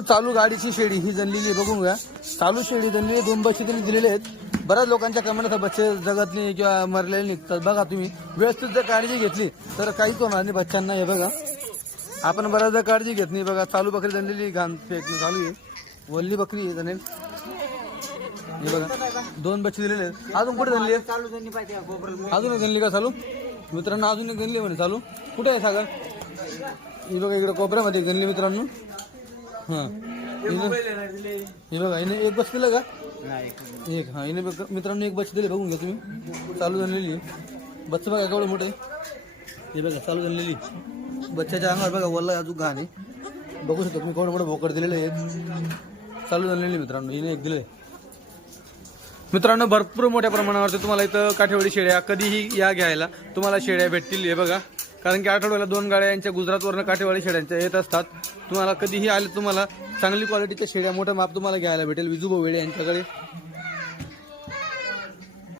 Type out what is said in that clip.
चालू गाडीची शेळी ही जनलेली बघून घ्या. चालू शेळी जनलेली 2 बच्चे त्यांनी दिलेले आहेत. बऱ्याच लोकांच्या कमेंट असतात बच्चे जगत नाही किंवा मरलेले निघतात. बघा तुम्ही व्यवस्थित जर काळजी घेतली तर काहीच होणार नाही बच्चांना. हे बघा आपण बऱ्याचदा काळजी घेत नाही. बघा चालू बकरी जनलेली घाण फेकणं चालू आहे. वल्ली बकरी आहे जनेल. हे बघा 2 बच्चे दिलेले आहेत. अजून कुठे जनली अजून एक जनली का चालू मित्रांनो? अजून एक जनली म्हणे चालू. कुठे आहे सागर? ही बघा इकडे कोपऱ्यामध्ये जनली मित्रांनो. हां हे बघा हिने एक बस केलं का? एक. हां हिने मित्रांनो एक बच्चे दिले बघून घ्या तुम्ही. चालू झालेली बच्चा बघा केवढं मोठं आहे. हे बघा चालू झालेली बच्च्याच्या अंगावर बघा वल्ला अजून घाण आहे. बघू शकतो तुम्ही केवढं मोठं भोकर दिलेलं आहे. चालू झालेली मित्रांनो हिने एक दिले. मित्रांनो भरपूर मोठ्या प्रमाणावरती तुम्हाला इथं काठेवाडी शेळ्या कधीही या घ्यायला तुम्हाला शेळ्या भेटतील. हे बघा कारण की आठवड्याला 2 गाड्या यांच्या गुजरातवरनं काठेवाडी शेळ्यांच्या येत असतात. तुम्हाला कधीही आले तुम्हाला चांगली क्वालिटीच्या शेळ्या मोठं माप तुम्हाला घ्यायला भेटेल विजूभाऊ वेडे यांच्याकडे.